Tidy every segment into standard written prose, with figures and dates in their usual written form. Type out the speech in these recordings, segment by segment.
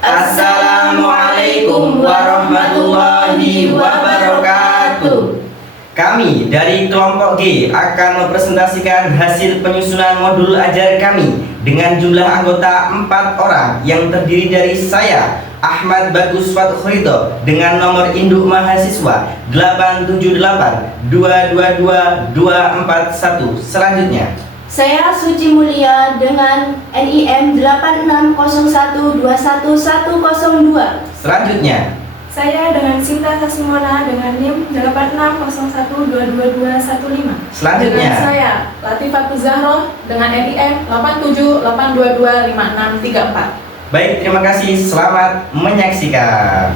Assalamualaikum warahmatullahi wabarakatuh. Kami dari kelompok G akan mempresentasikan hasil penyusunan modul ajar kami dengan jumlah anggota 4 orang yang terdiri dari saya, Ahmad Bagus Fathurito, dengan nomor induk mahasiswa 878222241. Selanjutnya, saya Suci Mulia dengan NIM 8601211102. selanjutnya, Saya dengan Sinta Sasimona dengan NIM 8601222215. selanjutnya. Dengan saya Latifah Zahroh dengan NIM 8782225634. Baik, terima kasih. Selamat menyaksikan.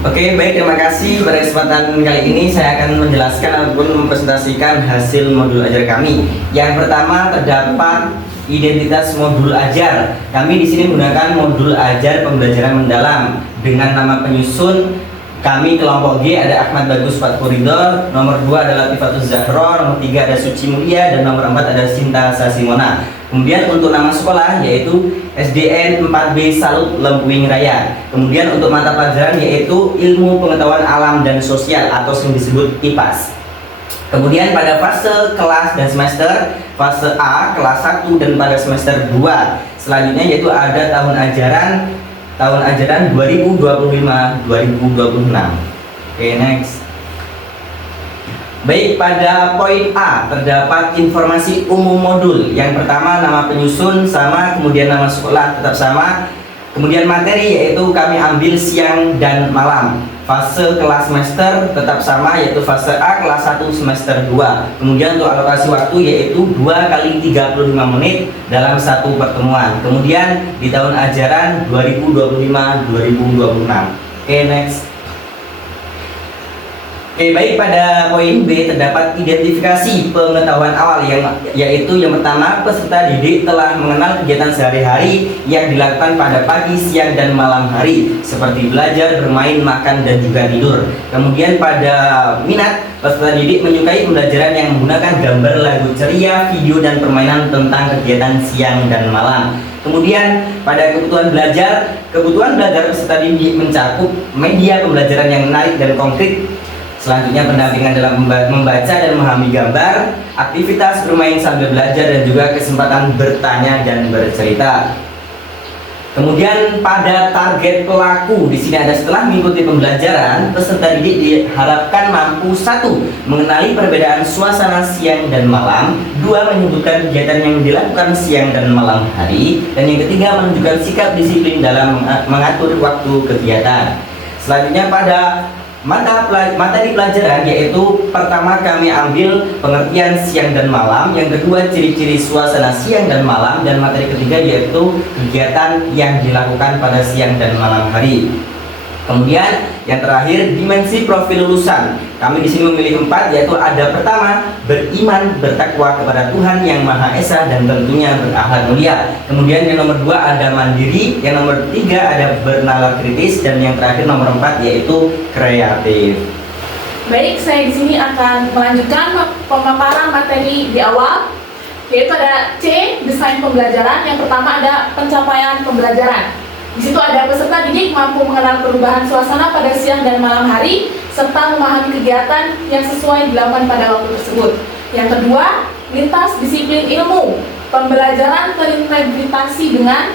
Oke, baik, terima kasih. Pada kesempatan kali ini saya akan menjelaskan ataupun mempresentasikan hasil modul ajar kami. Yang pertama terdapat identitas modul ajar. Kami di sini menggunakan modul ajar pembelajaran mendalam dengan nama penyusun. Kami kelompok G ada Ahmad Bagus Fathurito, nomor 2 adalah Latifah Zahroh, nomor 3 ada Suci Mulia, dan nomor 4 ada Sinta Sasimona. Kemudian untuk nama sekolah yaitu SDN 4B Salut Lempuing Raya. Kemudian untuk mata pelajaran yaitu Ilmu Pengetahuan Alam dan Sosial atau yang disebut IPAS. Kemudian pada fase kelas dan semester, fase A kelas 1 dan pada semester 2 selanjutnya yaitu ada tahun ajaran 2025-2026. Oke, next. Baik, pada poin A terdapat informasi umum modul. Yang pertama nama penyusun sama, kemudian nama sekolah tetap sama. Kemudian materi yaitu kami ambil siang dan malam. Fase kelas semester tetap sama yaitu fase A kelas 1 semester 2. Kemudian untuk alokasi waktu yaitu 2 kali 35 menit dalam satu pertemuan. Kemudian di tahun ajaran 2025-2026. Oke, next. Oke, baik, pada poin B terdapat identifikasi pengetahuan awal yaitu yang pertama peserta didik telah mengenal kegiatan sehari-hari yang dilakukan pada pagi, siang, dan malam hari seperti belajar, bermain, makan, dan juga tidur. Kemudian pada minat, peserta didik menyukai pembelajaran yang menggunakan gambar, lagu ceria, video, dan permainan tentang kegiatan siang dan malam. Kemudian pada kebutuhan belajar peserta didik mencakup media pembelajaran yang menarik dan konkret. Selanjutnya pendampingan dalam membaca dan memahami gambar, aktivitas bermain sambil belajar, dan juga kesempatan bertanya dan bercerita. Kemudian pada target pelaku di sini ada setelah mengikuti pembelajaran, peserta didik diharapkan mampu 1. Mengenali perbedaan suasana siang dan malam, 2. Menyebutkan kegiatan yang dilakukan siang dan malam hari, dan yang ketiga menunjukkan sikap disiplin dalam mengatur waktu kegiatan. Selanjutnya pada materi pelajaran yaitu pertama kami ambil pengertian siang dan malam, yang kedua ciri-ciri suasana siang dan malam, dan materi ketiga yaitu kegiatan yang dilakukan pada siang dan malam hari. Kemudian yang terakhir dimensi profil lulusan. Kami di sini memilih 4 yaitu ada pertama beriman bertakwa kepada Tuhan Yang Maha Esa dan tentunya berakhlak mulia. Kemudian yang nomor 2 ada mandiri, yang nomor 3 ada bernalar kritis, dan yang terakhir nomor 4 yaitu kreatif. Baik, saya di sini akan melanjutkan pemaparan materi di awal, yaitu ada C, desain pembelajaran. Yang pertama ada pencapaian pembelajaran. Di situ ada peserta didik mampu mengenal perubahan suasana pada siang dan malam hari serta memahami kegiatan yang sesuai dilakukan pada waktu tersebut. Yang kedua, lintas disiplin ilmu. Pembelajaran terintegrasi dengan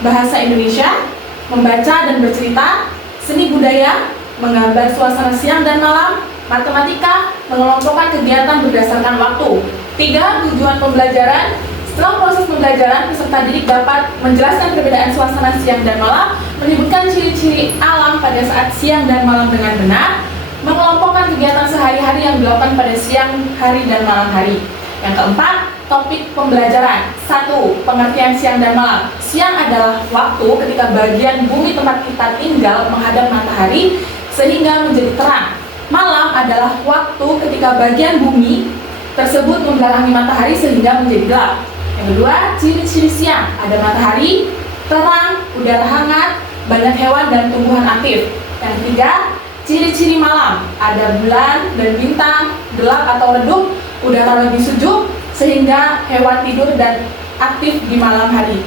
bahasa Indonesia, membaca dan bercerita, seni budaya, menggambar suasana siang dan malam, matematika, mengelompokkan kegiatan berdasarkan waktu. 3. Tujuan pembelajaran. Setelah proses pembelajaran, peserta didik dapat menjelaskan perbedaan suasana siang dan malam, menyebutkan ciri-ciri alam pada saat siang dan malam dengan benar, mengelompokkan kegiatan sehari-hari yang dilakukan pada siang hari dan malam hari. Yang keempat, topik pembelajaran. 1. Pengertian siang dan malam. Siang adalah waktu ketika bagian bumi tempat kita tinggal menghadap matahari sehingga menjadi terang. Malam adalah waktu ketika bagian bumi tersebut membelakangi matahari sehingga menjadi gelap. Yang kedua, ciri-ciri siang. Ada matahari, terang, udara hangat, banyak hewan dan tumbuhan aktif. Yang ketiga, ciri-ciri malam. Ada bulan dan bintang, gelap atau redup, udara lebih sejuk, sehingga hewan tidur dan aktif di malam hari.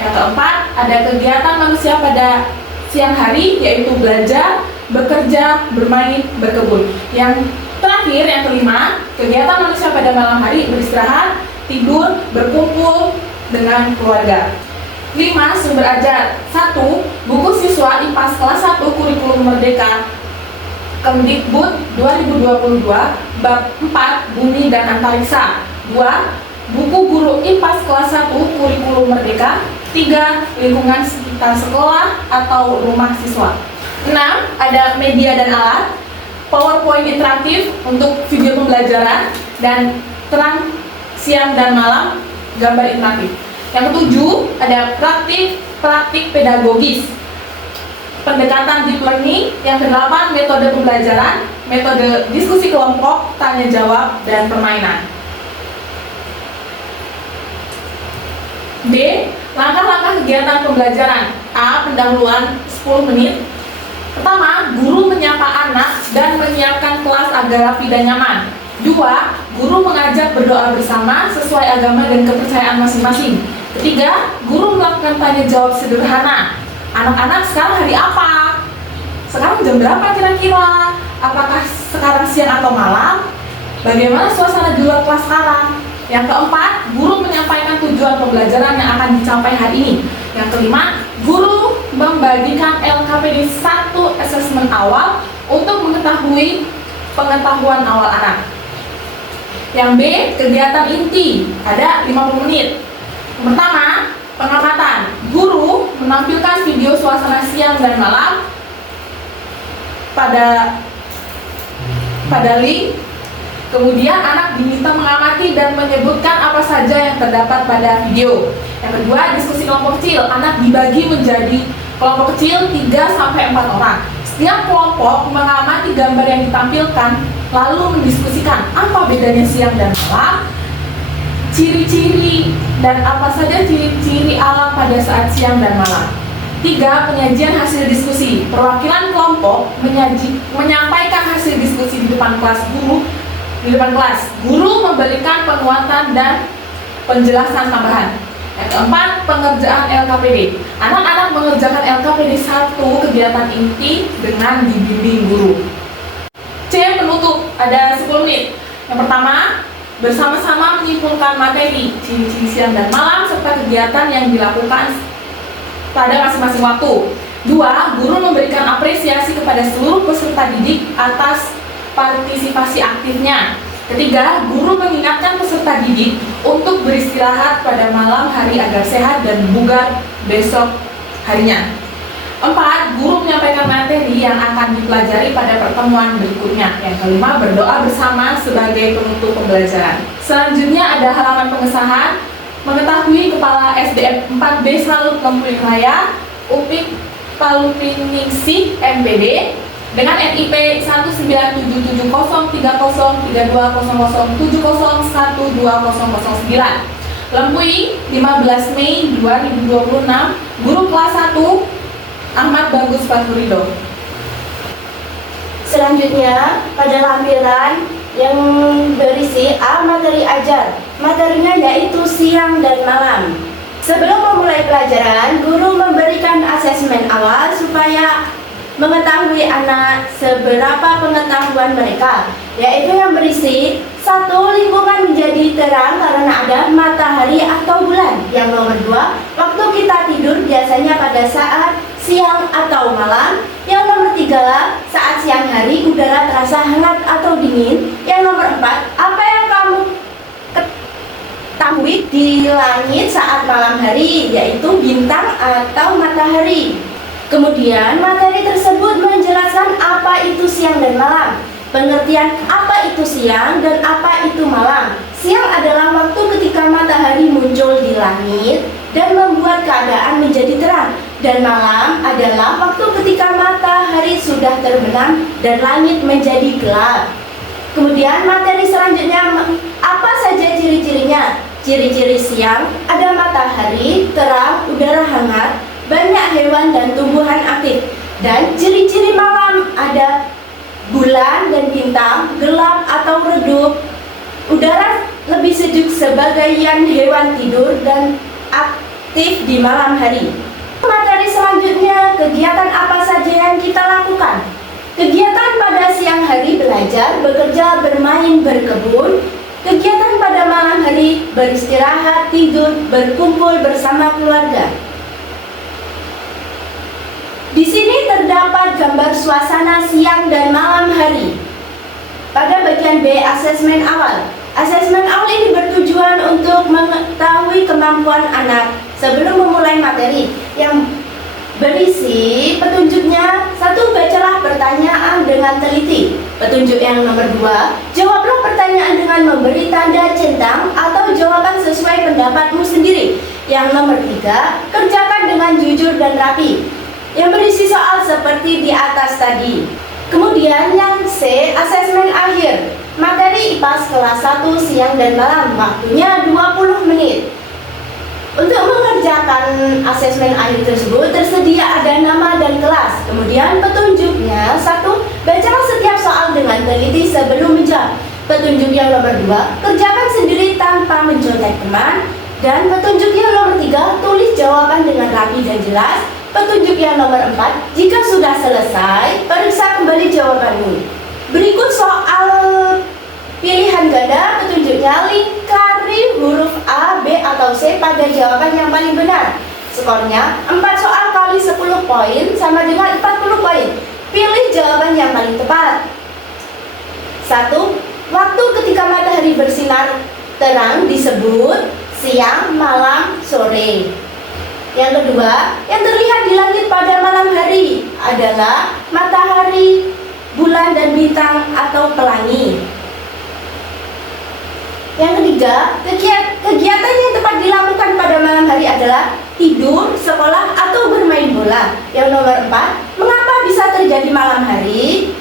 Yang keempat, ada kegiatan manusia pada siang hari, yaitu belajar, bekerja, bermain, berkebun. Yang terakhir, yang kelima, kegiatan manusia pada malam hari, beristirahat, tidur, berkumpul dengan keluarga. 5. Sumber ajar. 1. Buku siswa IPAS kelas 1 Kurikulum Merdeka Kemdikbud 2022 bab 4 Bumi dan Antariksa. 2. Buku guru IPAS kelas 1 Kurikulum Merdeka. 3. Lingkungan sekitar sekolah atau rumah siswa. 6. Ada media dan alat, PowerPoint interaktif untuk video pembelajaran, dan terang siang dan malam gambar interaktif. Yang ketujuh, ada praktik pedagogis, pendekatan deep learning. Yang kedelapan, metode pembelajaran, metode diskusi kelompok, tanya jawab, dan permainan. B. Langkah-langkah kegiatan pembelajaran. A. Pendahuluan 10 menit. Pertama, guru menyapa anak dan menyiapkan kelas agar rapi dan nyaman. 2. Guru mengajak berdoa bersama sesuai agama dan kepercayaan masing-masing. 3. Guru melakukan tanya jawab sederhana. Anak-anak, sekarang hari apa? Sekarang jam berapa kira-kira? Apakah sekarang siang atau malam? Bagaimana suasana di luar kelas sekarang? Yang keempat, guru menyampaikan tujuan pembelajaran yang akan dicapai hari ini. Yang kelima, guru membagikan LKPD 1 asesmen awal untuk mengetahui pengetahuan awal anak. Yang B, kegiatan inti, ada 50 menit. Pertama, pengamatan. Guru menampilkan video suasana siang dan malam pada link. Kemudian anak diminta mengamati dan menyebutkan apa saja yang terdapat pada video. Yang kedua, diskusi kelompok kecil. Anak dibagi menjadi kelompok kecil 3-4 orang. Setiap kelompok mengamati gambar yang ditampilkan, lalu mendiskusikan apa bedanya siang dan malam, ciri-ciri dan apa saja ciri-ciri alam pada saat siang dan malam. 3. Penyajian hasil diskusi. Perwakilan kelompok menyampaikan hasil diskusi di depan kelas guru. Guru memberikan penguatan dan penjelasan tambahan. Yang keempat, pengerjaan LKPD. Anak-anak mengerjakan LKPD 1 kegiatan inti dengan dibimbing guru. C. Penutup, ada 10 menit. Yang pertama, bersama-sama menyimpulkan materi, ciri-ciri siang dan malam, serta kegiatan yang dilakukan pada masing-masing waktu. 2. Guru memberikan apresiasi kepada seluruh peserta didik atas partisipasi aktifnya. Ketiga, guru mengingatkan peserta didik untuk beristirahat pada malam hari agar sehat dan bugar besok harinya. 4. Guru menyampaikan materi yang akan dipelajari pada pertemuan berikutnya. Yang kelima, berdoa bersama sebagai penutup pembelajaran. Selanjutnya ada halaman pengesahan. Mengetahui Kepala SDM 4B Salut Lempuing Raya, UPIK Palupiningsih MPD, dengan NIP 19770303200701209. Lempuing, 15 Mei 2026. Guru kelas 1 Ahmad Bagus Faturido. Selanjutnya, pada lampiran yang berisi A. Materi ajar. Materinya yaitu siang dan malam. Sebelum memulai pelajaran, guru memberikan asesmen awal supaya mengetahui anak seberapa pengetahuan mereka, yaitu yang berisi 1. Lingkungan menjadi terang karena ada matahari atau bulan. Yang nomor 2, waktu kita tidur biasanya pada saat siang atau malam. Yang nomor 3, saat siang hari udara terasa hangat atau dingin. Yang nomor 4, apa yang kamu ketahui di langit saat malam hari, yaitu bintang atau matahari. Kemudian materi tersebut menjelaskan apa itu siang dan malam, pengertian apa itu siang dan apa itu malam. Siang adalah waktu ketika matahari muncul di langit dan membuat keadaan menjadi terang, dan malam adalah waktu ketika matahari sudah terbenam dan langit menjadi gelap. Kemudian materi selanjutnya, apa saja ciri-cirinya? Ciri-ciri siang ada matahari, terang, udara hangat, banyak hewan dan tumbuhan aktif. Dan ciri-ciri malam ada bulan dan bintang, gelap atau redup, udara lebih sejuk sebagian hewan tidur, dan aktif di malam hari. Materi selanjutnya, kegiatan apa saja yang kita lakukan? Kegiatan pada siang hari belajar, bekerja, bermain, berkebun. Kegiatan pada malam hari beristirahat, tidur, berkumpul bersama keluarga. Di sini terdapat gambar suasana siang dan malam hari. Pada bagian B, asesmen awal. Asesmen awal ini bertujuan untuk mengetahui kemampuan anak sebelum memulai materi yang berisi petunjuknya. 1. Bacalah pertanyaan dengan teliti. Petunjuk yang nomor 2, jawablah pertanyaan dengan memberi tanda centang atau jawaban sesuai pendapatmu sendiri. Yang nomor 3, kerjakan dengan jujur dan rapi, yang berisi soal seperti di atas tadi. Kemudian yang C, asesmen akhir. Materi IPAS kelas 1 siang dan malam, waktunya 20 menit. Untuk mengerjakan asesmen akhir tersebut tersedia ada nama dan kelas. Kemudian petunjuknya: 1. Bacalah setiap soal dengan teliti sebelum menjawab. Petunjuk yang nomor 2, kerjakan sendiri tanpa mencontek teman. Dan petunjuk yang nomor 3, tulis jawaban dengan rapi dan jelas. Petunjuk yang nomor 4, jika sudah selesai, periksa kembali jawabanmu. Berikut soal pilihan ganda. Petunjuknya: lingkari huruf A, B, atau C pada jawaban yang paling benar. Skornya 4 soal kali 10 poin sama dengan 40 poin. Pilih jawaban yang paling tepat. 1. Waktu ketika matahari bersinar terang disebut siang, malam, sore. Yang kedua, yang terlihat di langit pada malam hari adalah matahari, bulan, dan bintang atau pelangi. Yang ketiga, kegiatan yang tepat dilakukan pada malam hari adalah tidur, sekolah, atau bermain bola. Yang nomor 4, mengapa bisa terjadi malam hari?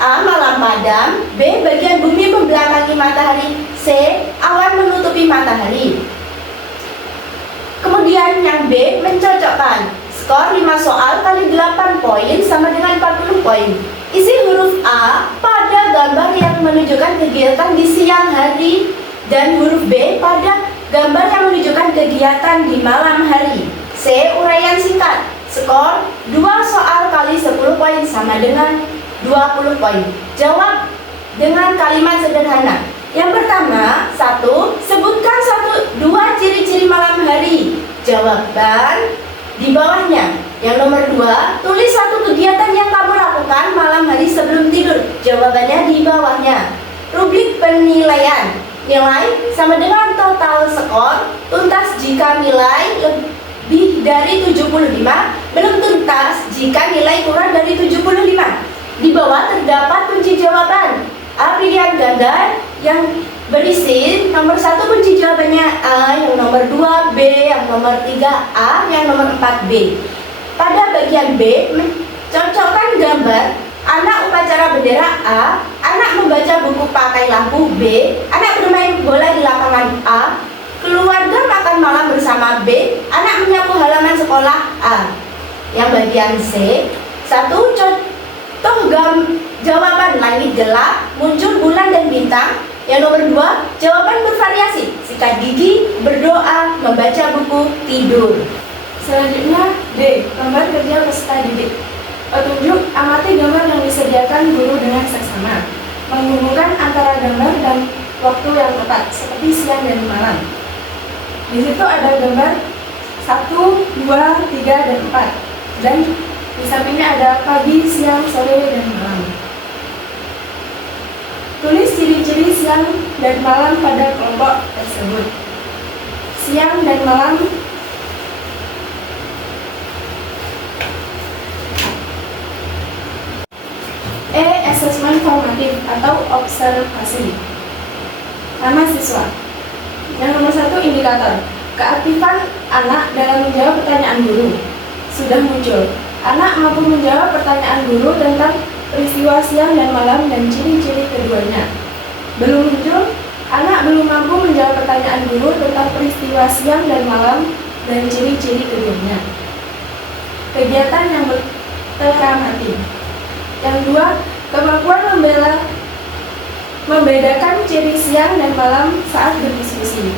A. Malam padam. B. Bagian bumi membelakangi matahari. C. Awan menutupi matahari. Kemudian yang B, mencocokkan. Skor 5 soal kali 8 poin sama dengan 40 poin. Isi huruf A pada gambar yang menunjukkan kegiatan di siang hari, dan huruf B pada gambar yang menunjukkan kegiatan di malam hari. C. Uraian singkat. Skor 2 soal kali 10 poin sama dengan 20 poin. Jawab dengan kalimat sederhana. Yang pertama, 1. Sebutkan 2 ciri-ciri malam hari. Jawaban di bawahnya. Yang nomor 2, tulis 1 kegiatan yang kamu lakukan malam hari sebelum tidur. Jawabannya di bawahnya. Rubrik penilaian. Nilai sama dengan total skor. Tuntas jika nilai lebih dari 75, belum tuntas jika nilai kurang dari 75. Di bawah terdapat kunci jawaban. A. Pilihan ganda yang berisi nomor 1 kunci jawabannya A, yang nomor 2 B, yang nomor 3 A, yang nomor 4 B. Pada bagian B, mencocokkan gambar. Anak upacara bendera A, anak membaca buku pakai lampu B, anak bermain bola di lapangan A, keluarga makan malam bersama B, anak menyapu halaman sekolah A. Yang bagian C, 1. Contoh jawaban: langit gelap, muncul bulan dan bintang. Yang nomor 2, jawaban bervariasi: sikat gigi, berdoa, membaca buku, tidur. Selanjutnya D. Gambar kerja peserta didik. Petunjuk: amati gambar yang disediakan guru dengan seksama. Menghubungkan antara gambar dan waktu yang tepat, seperti siang dan malam. Di situ ada gambar 1, 2, 3, dan 4. Dan di sampingnya ada pagi, siang, sore, dan malam. Tulis ciri-ciri siang dan malam pada kelompok tersebut. Siang dan malam. E. Asesmen formatif atau observasi. Nama siswa. Yang nomor 1, indikator. Keaktifan anak dalam menjawab pertanyaan guru sudah muncul. Anak mampu menjawab pertanyaan guru tentang peristiwa siang dan malam dan ciri-ciri keduanya. Belum muncul. Anak belum mampu menjawab pertanyaan guru tentang peristiwa siang dan malam dan ciri-ciri keduanya. Kegiatan yang teramati. Yang 2, kemampuan membedakan ciri siang dan malam saat berdiskusi.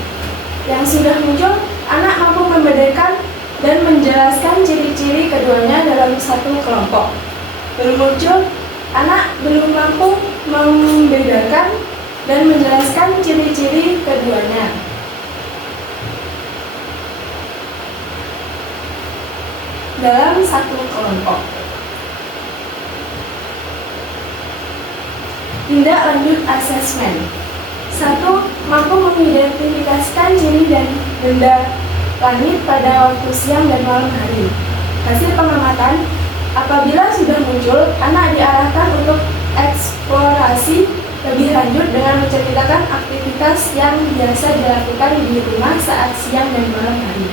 Yang sudah muncul, anak mampu membedakan dan menjelaskan ciri-ciri keduanya dalam satu kelompok. Belum muncul, anak belum mampu membedakan dan menjelaskan ciri-ciri keduanya. Dalam satu kelompok. Tindak lanjut asesmen. 1. Mampu mengidentifikasikan ciri dan benda langit pada waktu siang dan malam hari. Hasil pengamatan, apabila sudah muncul, anak diarahkan untuk eksplorasi lebih lanjut dengan menceritakan aktivitas yang biasa dilakukan di rumah saat siang dan malam hari.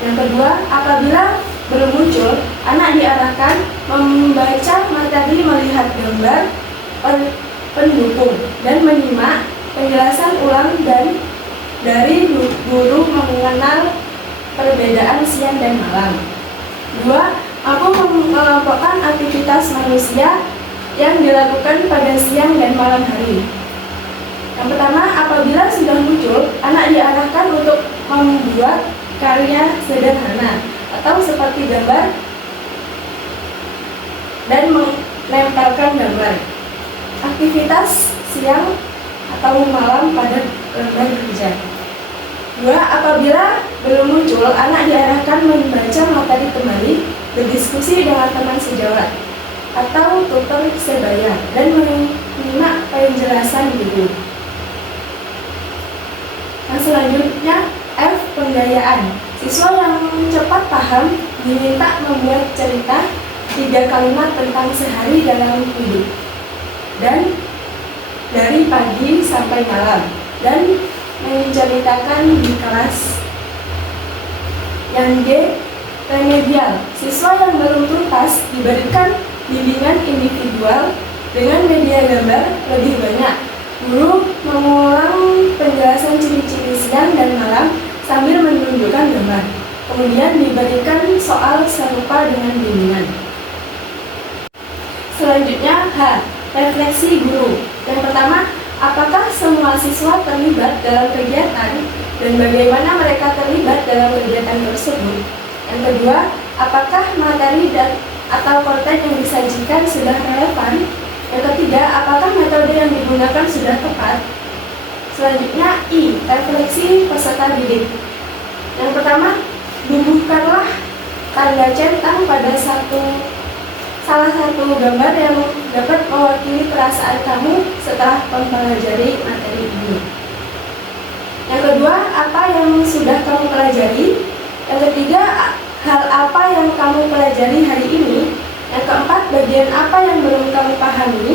Yang kedua, apabila belum muncul, anak diarahkan membaca materi, melihat gambar pendukung, dan menyimak penjelasan ulang dan dari guru mengenal perbedaan siang dan malam. 2. Mampu mengelompokkan aktivitas manusia yang dilakukan pada siang dan malam hari. Yang pertama, apabila sudah muncul, anak diarahkan untuk membuat karya sederhana atau seperti gambar dan menempelkan gambar. Aktivitas siang atau malam pada lembar kerja. 2. Apabila belum muncul, anak diarahkan membaca materi kembali, berdiskusi dengan teman sejawat atau tutor sebaya, dan menyimak penjelasan guru. Yang selanjutnya, F. Penggayaan. Siswa yang cepat paham diminta membuat cerita 3 kalimat tentang sehari dalam hidup dan dari pagi sampai malam, dan menceritakan di kelas. Yang G. Remedial. Siswa yang belum tuntas diberikan bimbingan individual dengan media gambar lebih banyak. Guru mengulang penjelasan ciri-ciri siang dan malam sambil menunjukkan gambar. Kemudian diberikan soal serupa dengan bimbingan. Selanjutnya H. Refleksi guru. Yang pertama, apakah semua siswa terlibat dalam kegiatan dan bagaimana mereka terlibat dalam kegiatan tersebut? Yang kedua, apakah materi atau konten yang disajikan sudah relevan? Yang ketiga, apakah metode yang digunakan sudah tepat? Selanjutnya I. Refleksi peserta didik. Yang pertama, bubuhkanlah tanda centang pada salah satu gambar yang dapat mewakili perasaan kamu setelah mempelajari materi ini. Yang kedua, apa yang sudah kamu pelajari? Yang ketiga, hal apa yang kamu pelajari hari ini? Yang keempat, bagian apa yang belum kamu pahami?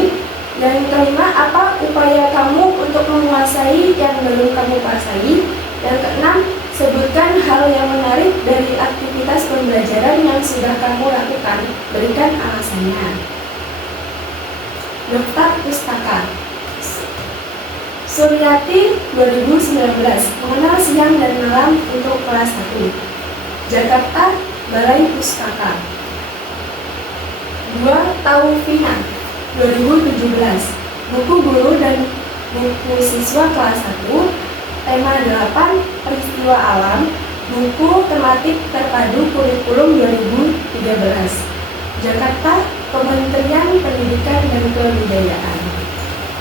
Yang kelima, apa upaya kamu untuk menguasai yang belum kamu kuasai? Yang keenam, sebutkan hal yang menarik dari aktivitas pembelajaran yang sudah kamu lakukan. Berikan alasannya. Daftar pustaka. Suryati 2019, mengenal siang dan malam untuk kelas 1. Jakarta, Balai Pustaka. 2. Taufihan 2017, buku guru dan buku siswa kelas 1. Tema 8, peristiwa alam, buku tematik terpadu kurikulum 2013. Jakarta, Kementerian Pendidikan dan Kebudayaan.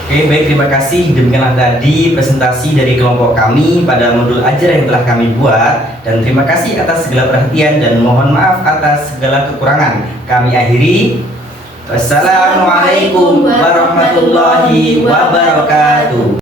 Oke, baik, terima kasih. Demikianlah tadi presentasi dari kelompok kami pada modul ajar yang telah kami buat, dan terima kasih atas segala perhatian dan mohon maaf atas segala kekurangan. Kami akhiri. Wassalamualaikum warahmatullahi wabarakatuh.